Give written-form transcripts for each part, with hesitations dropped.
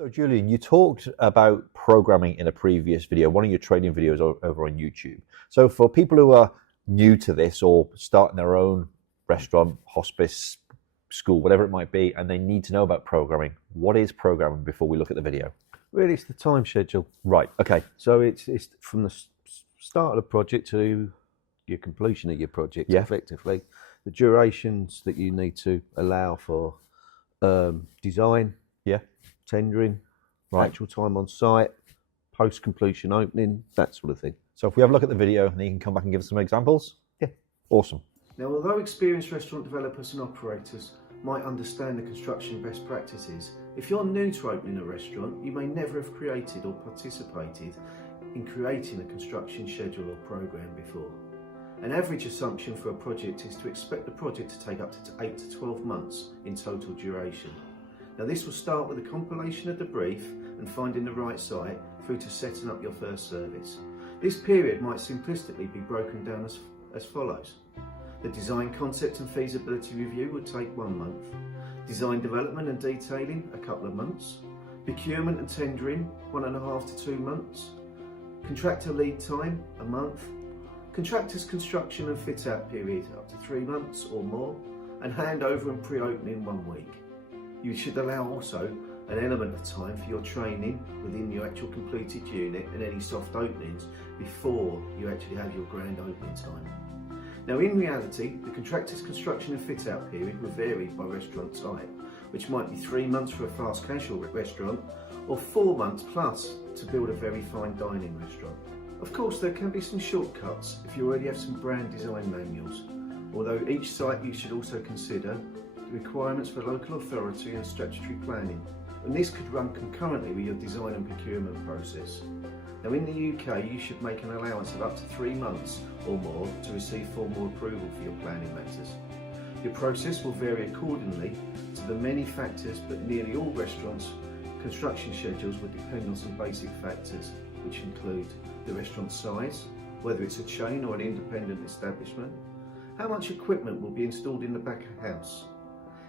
So Julian, you talked about programming in a previous video, one of your training videos over on YouTube. So for people who are new to this or starting their own restaurant, hospice, school, whatever it might be, and they need to know about programming, what is programming before we look at the video? Really, it's the time schedule. Right, okay. So it's from the start of the project to your completion of your project, effectively. The durations that you need to allow for design, tendering, actual time on site, post-completion opening, that sort of thing. So if we have a look at the video, then you can come back and give us some examples? Yeah. Awesome. Now, although experienced restaurant developers and operators might understand the construction best practices, if you're new to opening a restaurant, you may never have created or participated in creating a construction schedule or program before. An average assumption for a project is to expect the project to take up to 8 to 12 months in total duration. Now, this will start with a compilation of the brief and finding the right site through to setting up your first service. This period might simplistically be broken down as follows. The design concept and feasibility review would take 1 month. Design development and detailing, a couple of months. Procurement and tendering, 1.5 to 2 months. Contractor lead time, a month. Contractor's construction and fit out period, up to 3 months or more. And handover and pre-opening 1 week. You should allow also an element of time for your training within your actual completed unit and any soft openings before you actually have your grand opening time. Now, in reality, the contractor's construction and fit out period will vary by restaurant type, which might be 3 months for a fast casual restaurant or 4 months plus to build a very fine dining restaurant. Of course, there can be some shortcuts if you already have some brand design manuals, although each site you should also consider the requirements for local authority and statutory planning, and this could run concurrently with your design and procurement process. Now, in the UK, you should make an allowance of up to 3 months or more to receive formal approval for your planning matters. Your process will vary accordingly to the many factors, but nearly all restaurants' construction schedules will depend on some basic factors, which include the restaurant size, whether it's a chain or an independent establishment, how much equipment will be installed in the back of house,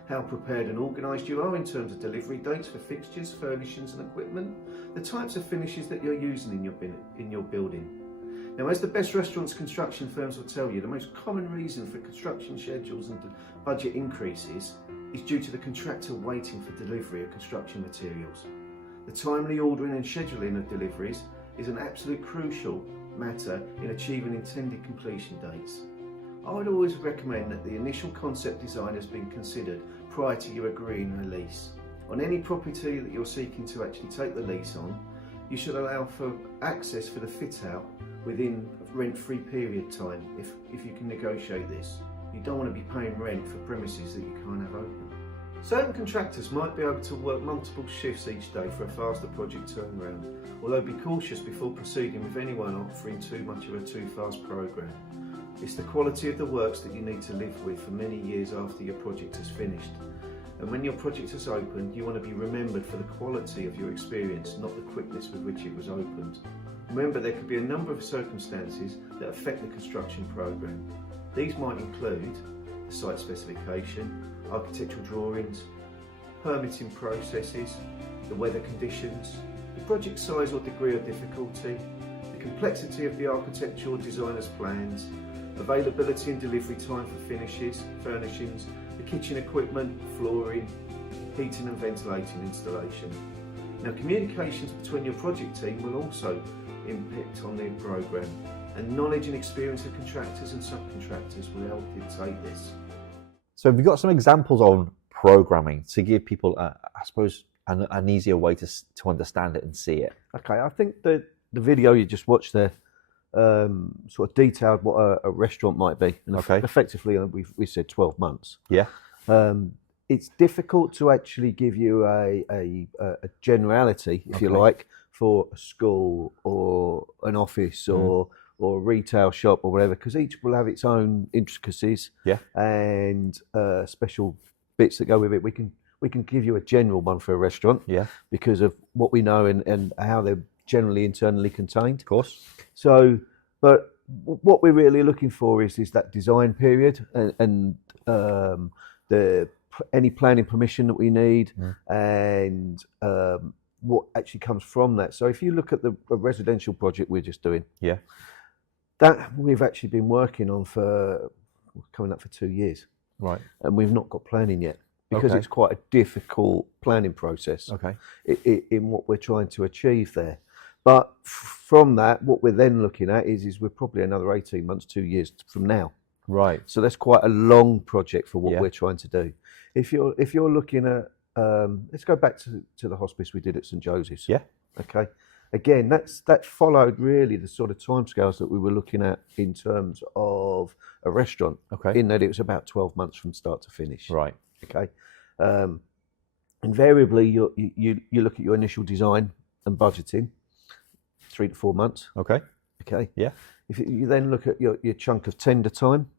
how prepared and organised you are in terms of delivery dates for fixtures, furnishings and equipment, the types of finishes that you're using in your building. Now, as the best restaurants construction firms will tell you, the most common reason for construction schedules and budget increases is due to the contractor waiting for delivery of construction materials. The timely ordering and scheduling of deliveries is an absolute crucial matter in achieving intended completion dates. I would always recommend that the initial concept design has been considered prior to you agreeing a lease. On any property that you're seeking to actually take the lease on, you should allow for access for the fit out within rent-free period time if you can negotiate this. You don't want to be paying rent for premises that you can't have open. Certain contractors might be able to work multiple shifts each day for a faster project turnaround, although be cautious before proceeding with anyone offering too much of a too fast programme. It's the quality of the works that you need to live with for many years after your project is finished. And when your project is opened, you want to be remembered for the quality of your experience, not the quickness with which it was opened. Remember, there could be a number of circumstances that affect the construction programme. These might include the site specification, architectural drawings, permitting processes, the weather conditions, the project size or degree of difficulty, the complexity of the architectural designer's plans, availability and delivery time for finishes, furnishings, the kitchen equipment, flooring, heating and ventilating installation. Now, communications between your project team will also impact on the programme, and knowledge and experience of contractors and subcontractors will help dictate this. So we've got some examples on programming to give people, I suppose, an easier way to understand it and see it. Okay, I think the video you just watched there sort of detailed what a restaurant might be. And effectively, we said 12 months. Yeah. It's difficult to actually give you a generality, if you like, for a school or an office or a retail shop or whatever, because each will have its own intricacies and special bits that go with it. We can give you a general one for a restaurant because of what we know and how they're generally internally contained. Of course. So, but what we're really looking for is that design period and any planning permission that we need and what actually comes from that. So if you look at the residential project we're just doing, Yeah. that we've actually been working on for coming up for 2 years, Right. and we've not got planning yet because Okay. it's quite a difficult planning process Okay. in what we're trying to achieve there. But from that, what we're then looking at is we're probably another 18 months, 2 years from now. Right. So that's quite a long project for what Yeah. we're trying to do. If you're looking at, let's go back to the hospice we did at St Joseph's. Yeah. Okay. Again, that followed really the sort of timescales that we were looking at in terms of a restaurant. Okay. In that it was about 12 months from start to finish. Right. Okay. Invariably, you look at your initial design and budgeting, 3 to 4 months. Okay. Okay. Yeah. If you then look at your chunk of tender time,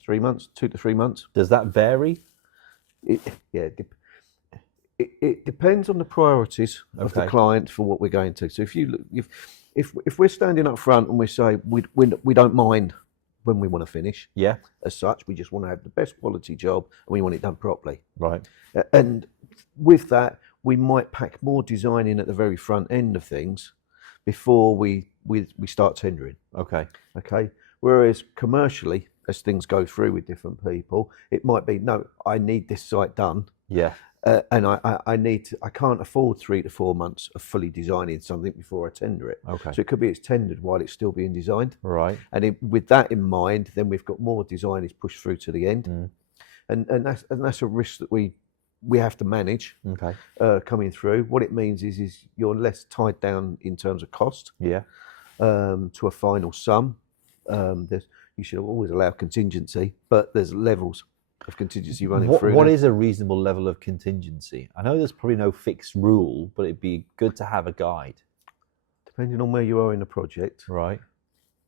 3 months, 2 to 3 months. Does that vary? It depends on the priorities of the Okay. client for what we're going to. So if we're standing up front and we say we don't mind when we want to finish, Yeah. as such, we just want to have the best quality job and we want it done properly. Right. And with that, we might pack more design in at the very front end of things before we start tendering. Okay. Okay. Whereas commercially, as things go through with different people, it might be, no, I need this site done, Yeah. and I can't afford 3 to 4 months of fully designing something before I tender it. Okay. So it could be it's tendered while it's still being designed, Right. and with that in mind, then we've got more design is pushed through to the end, and that's a risk that we have to manage Okay. coming through. What it means is you're less tied down in terms of cost Yeah. to a final sum. You should always allow contingency, but there's levels of contingency running through. What is a reasonable level of contingency? I know there's probably no fixed rule, but it'd be good to have a guide. Depending on where you are in the project, Right.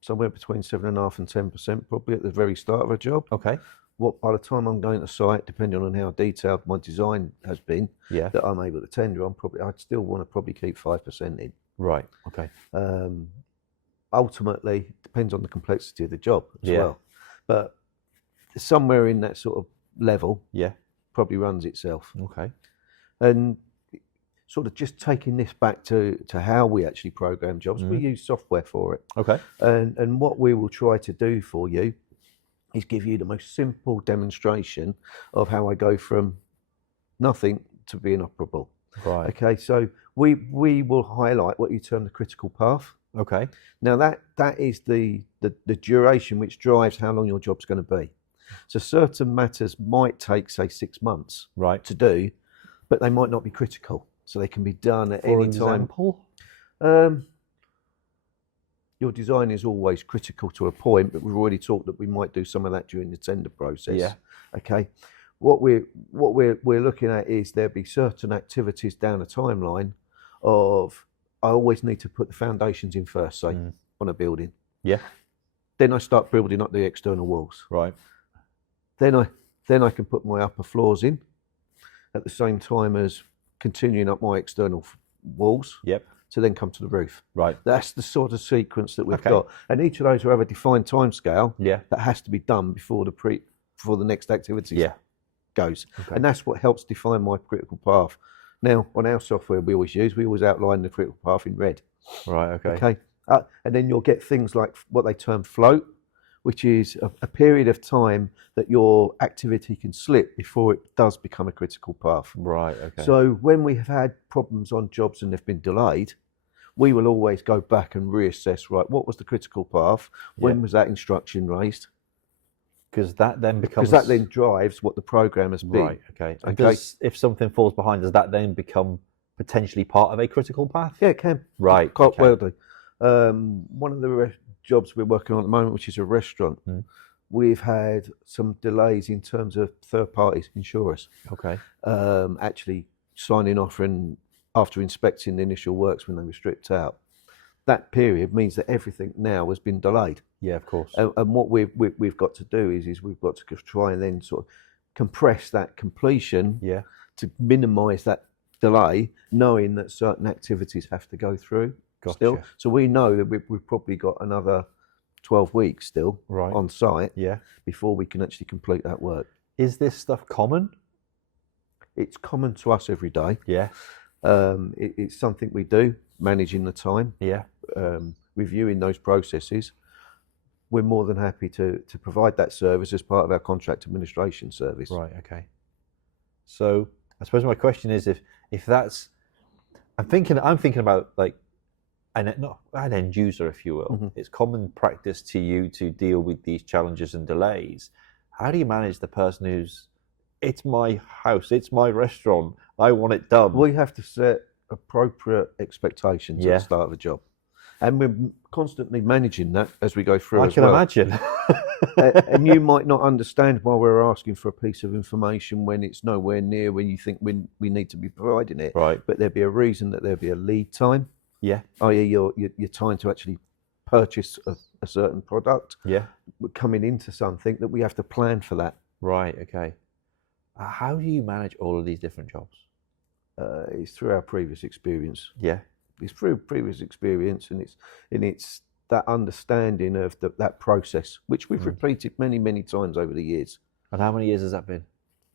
somewhere between 7.5% and 10%, probably at the very start of a job. Okay. What by the time I'm going to site, depending on how detailed my design has been, Yeah. that I'm able to tender, I'd still want to probably keep 5% in. Right. Okay. Ultimately, it depends on the complexity of the job as Yeah. well. But somewhere in that sort of level Yeah. probably runs itself. Okay. And sort of just taking this back to how we actually program jobs, we use software for it. Okay. And what we will try to do for you is give you the most simple demonstration of how I go from nothing to being operable. Right. Okay, so we will highlight what you term the critical path. Okay. Now that is the duration which drives how long your job's going to be. So certain matters might take, say, 6 months Right. to do, but they might not be critical. So they can be done at any time. For example? Your design is always critical to a point, but we've already talked that we might do some of that during the tender process. Yeah. Okay. What we're looking at is there'll be certain activities down a timeline of I always need to put the foundations in first, say, on a building. Yeah. Then I start building up the external walls. Right. Then I can put my upper floors in at the same time as continuing up my external walls. Yep. To then come to the roof. Right. That's the sort of sequence that we've Okay. got, and each of those will have a defined time scale. Yeah. That has to be done before the next activity Yeah. goes, Okay. and that's what helps define my critical path. Now, on our software we always outline the critical path in red. Right. Okay. Okay, and then you'll get things like what they term float, which is a period of time that your activity can slip before it does become a critical path. Right. Okay. So when we have had problems on jobs and they've been delayed, we will always go back and reassess, right, what was the critical path? When was that instruction raised? Because that then becomes... Because that then drives what the program has been. Right. Okay. Because if something falls behind, does that then become potentially part of a critical path? Yeah, it can. Right. Quite okay. well do. One of the jobs we're working on at the moment, which is a restaurant, we've had some delays in terms of third parties, insurers, Okay. actually signing off and after inspecting the initial works when they were stripped out. That period means that everything now has been delayed. Yeah, of course. And what we've got to do is we've got to try and then sort of compress that completion Yeah. to minimise that delay, knowing that certain activities have to go through still. Gotcha. So we know that we've probably got another 12 weeks still Right. on site Yeah. before we can actually complete that work. Is this stuff common? It's common to us every day. Yeah. It's something we do, managing the time, Yeah. reviewing those processes. We're more than happy to provide that service as part of our contract administration service. Right. Okay. So I suppose my question is, if that's, I'm thinking about like not an end user, if you will. Mm-hmm. It's common practice to you to deal with these challenges and delays. How do you manage the person who's, it's my house, it's my restaurant, I want it done? We have to set appropriate expectations Yeah. at the start of a job. And we're constantly managing that as we go through. I as can well. imagine. And you might not understand why we're asking for a piece of information when it's nowhere near when you think we need to be providing it. Right. But there'd be a reason that there'd be a lead time, Yeah. i.e. your time to actually purchase a certain product. Yeah. We're coming into something that we have to plan for that. Right. Okay. How do you manage all of these different jobs? It's through our previous experience. Yeah. It's through previous experience, and it's that understanding of that process, which we've repeated many times over the years. And how many years has that been?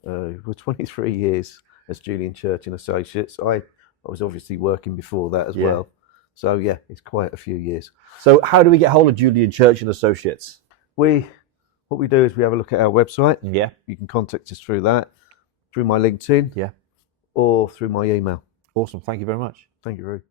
For 23 years as Julian Church Associates. I was obviously working before that as well. So yeah, it's quite a few years. So how do we get hold of Julian Church and Associates? What we do is we have a look at our website. Yeah. You can contact us through that, through my LinkedIn, Yeah. or through my email. Awesome. Thank you very much. Thank you, Roo.